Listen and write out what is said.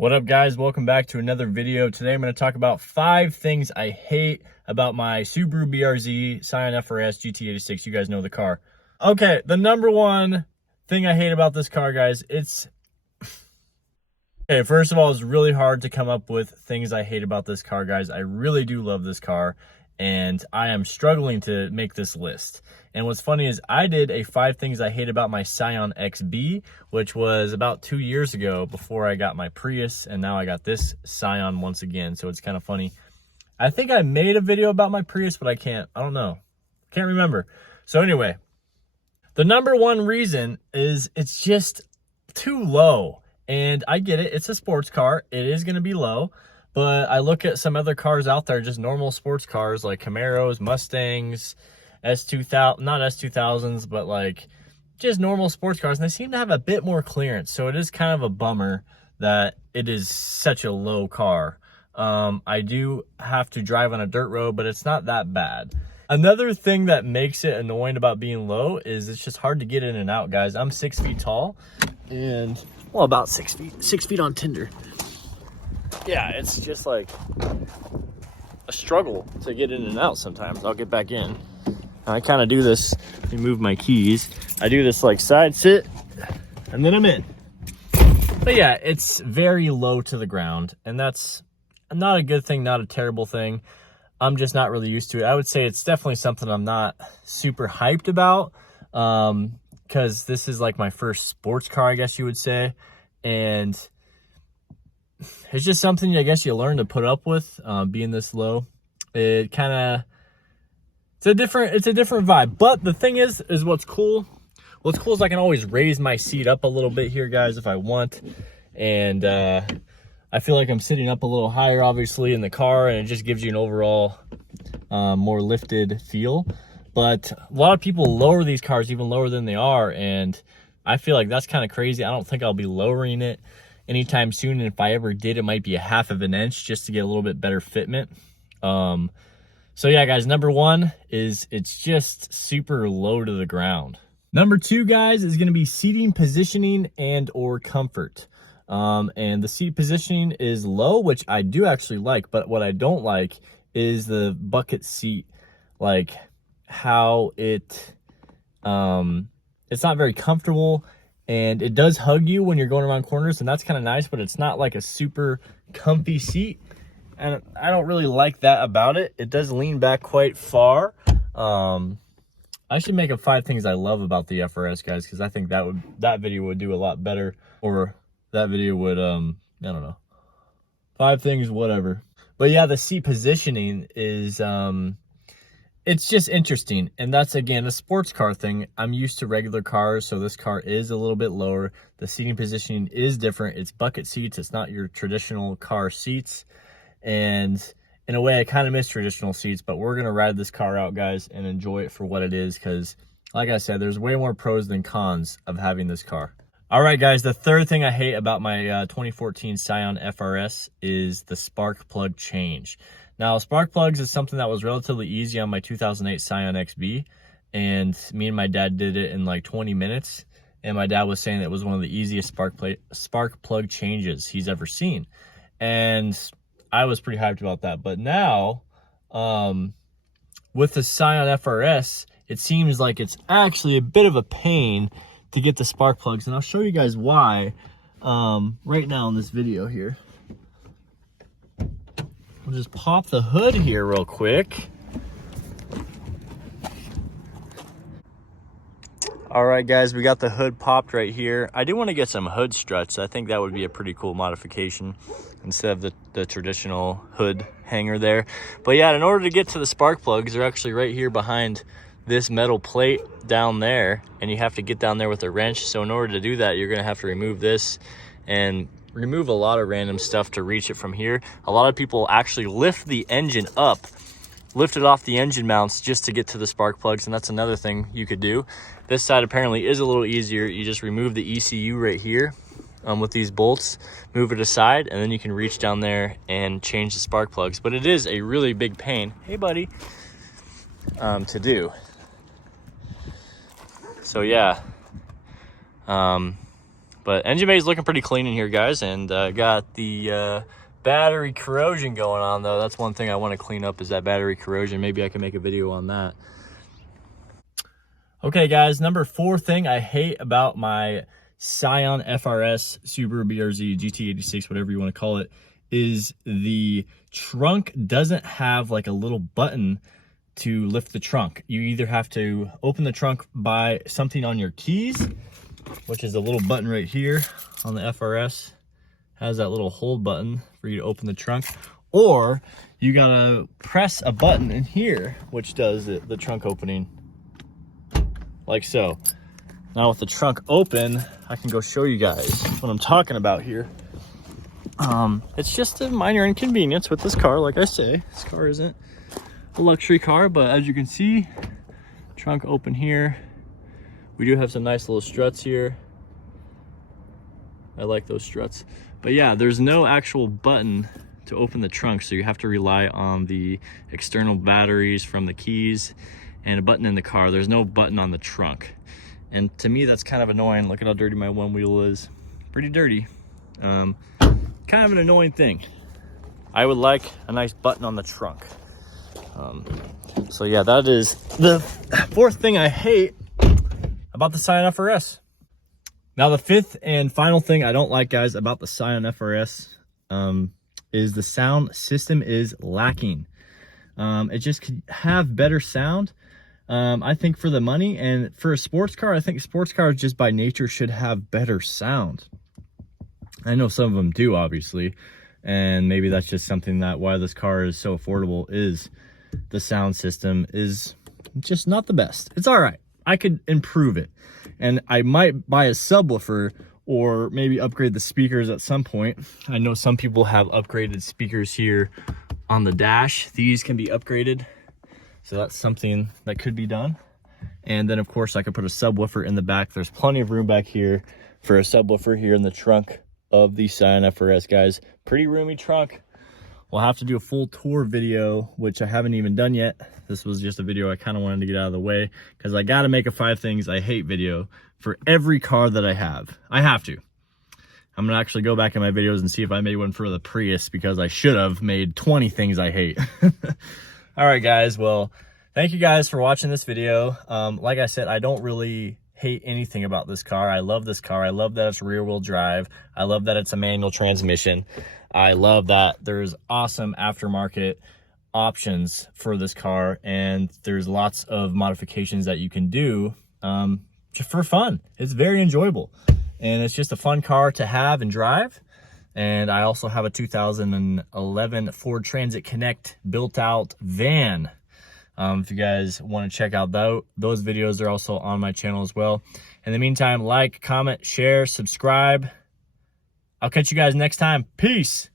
What up, guys? Welcome back to another video. Today I'm going to talk about 5 things I hate about my Subaru BRZ Scion FRS GT86. You guys know the car. Okay, the number one thing I hate about this car, guys, okay, first of all, it's really hard to come up with things I hate about this car, guys. I really do love this car, and I am struggling to make this list. And what's funny is I did a 5 things I hate about my Scion XB, which was about 2 years ago before I got my Prius, and now I got this Scion once again, so it's kind of funny. I think I made a video about my Prius, but I don't know. Can't remember. So anyway, the number one reason is it's just too low. And I get it, it's a sports car, it is going to be low, but I look at some other cars out there, just normal sports cars like Camaros, Mustangs, S2000, not S2000s, but like just normal sports cars, and they seem to have a bit more clearance. So it is kind of a bummer that it is such a low car. I do have to drive on a dirt road, but it's not that bad. Another thing that makes it annoying about being low is it's just hard to get in and out, guys. I'm 6 feet tall and, well, about 6 feet on Tinder. Yeah, it's just like a struggle to get in and out sometimes. I'll get back in. I kind of do this, let me move my keys. I do this like side sit, and then I'm in. But yeah, it's very low to the ground, and that's not a good thing, not a terrible thing. I'm just not really used to it. I would say it's definitely something I'm not super hyped about, because this is like my first sports car, I guess you would say. And it's just something I guess you learn to put up with, being this low. It kind of, it's a different vibe. But the thing is what's cool is I can always raise my seat up a little bit here, guys, if I want. And I feel like I'm sitting up a little higher, obviously, in the car, and it just gives you an overall more lifted feel. But a lot of people lower these cars even lower than they are, and I feel like that's kind of crazy. I don't think I'll be lowering it anytime soon, and if I ever did, it might be a 1/2 inch just to get a little bit better fitment. So yeah, guys, number one is it's just super low to the ground. Number 2, guys, is going to be seating positioning and or comfort. And the seat positioning is low, which I do actually like, but what I don't like is the bucket seat, like how it's not very comfortable, and it does hug you when you're going around corners, and that's kind of nice, but it's not like a super comfy seat. And I don't really like that about it. It does lean back quite far. I should make a 5 things I love about the FRS, guys, because I think that video would do a lot better. Or that video would, I don't know. 5 things, whatever. But yeah, the seat positioning is, it's just interesting. And that's, again, a sports car thing. I'm used to regular cars, so this car is a little bit lower. The seating positioning is different. It's bucket seats. It's not your traditional car seats. And in a way, I kind of miss traditional seats, but we're going to ride this car out, guys, and enjoy it for what it is, because like I said, there's way more pros than cons of having this car. All right, guys, the third thing I hate about my 2014 Scion FRS is the spark plug change. Now, spark plugs is something that was relatively easy on my 2008 Scion XB, and me and my dad did it in like 20 minutes, and my dad was saying it was one of the easiest spark plug changes he's ever seen. And I was pretty hyped about that. But now, with the Scion FRS, it seems like it's actually a bit of a pain to get the spark plugs. And I'll show you guys why right now in this video here. I'll just pop the hood here real quick. All right, guys, we got the hood popped right here. I do want to get some hood struts. I think that would be a pretty cool modification instead of the traditional hood hanger there. But yeah, in order to get to the spark plugs, they're actually right here behind this metal plate down there, and you have to get down there with a wrench. So in order to do that, you're going to have to remove this and remove a lot of random stuff to reach it from here. A lot of people actually lift the engine up, lift it off the engine mounts just to get to the spark plugs, and that's another thing you could do. This side apparently is a little easier. You just remove the ECU right here with these bolts, move it aside, and then you can reach down there and change the spark plugs. But it is a really big pain, hey buddy, to do. So yeah, But engine bay is looking pretty clean in here, guys, and got the battery corrosion going on, though. That's one thing I want to clean up, is that battery corrosion. Maybe I can make a video on that. Okay, guys, number 4 thing I hate about my Scion FRS Subaru BRZ GT86, whatever you want to call it, is the trunk doesn't have like a little button to lift the trunk. You either have to open the trunk by something on your keys, which is a little button right here on the FRS, has that little hold button for you to open the trunk, or you gotta press a button in here, which does the trunk opening, like so. Now with the trunk open, I can go show you guys what I'm talking about here. It's just a minor inconvenience with this car. Like I say, this car isn't a luxury car, but as you can see, trunk open here. We do have some nice little struts here. I like those struts. But yeah, there's no actual button to open the trunk, so you have to rely on the external batteries from the keys and a button in the car. There's no button on the trunk. And to me, that's kind of annoying. Look at how dirty my one wheel is. Pretty dirty. Kind of an annoying thing. I would like a nice button on the trunk. So yeah, that is the 4th thing I hate about the Scion FRS. Now the 5th and final thing I don't like, guys, about the Scion FRS is the sound system is lacking. It just could have better sound. I think for the money, and for a sports car, I think sports cars just by nature should have better sound. I know some of them do, obviously, and maybe that's just something that why this car is so affordable, is the sound system is just not the best. It's all right. I could improve it, and I might buy a subwoofer or maybe upgrade the speakers at some point. I know some people have upgraded speakers here on the dash. These can be upgraded, so that's something that could be done. And then of course I could put a subwoofer in the back. There's plenty of room back here for a subwoofer here in the trunk of the Scion FRS, guys. Pretty roomy trunk. We'll have to do a full tour video, which I haven't even done yet. This was just a video I kind of wanted to get out of the way, because I got to make a 5 things I hate video for every car that I have. I have to. I'm going to actually go back in my videos and see if I made one for the Prius, because I should have made 20 things I hate. All right, guys. Well, thank you guys for watching this video. Like I said, I don't really hate anything about this car. I love this car. I love that it's rear wheel drive. I love that it's a manual transmission. I love that there's awesome aftermarket options for this car, and there's lots of modifications that you can do just for fun. It's very enjoyable, and it's just a fun car to have and drive. And I also have a 2011 Ford Transit Connect built out van. If you guys want to check out those videos, are also on my channel as well. In the meantime, like, comment, share, subscribe. I'll catch you guys next time. Peace.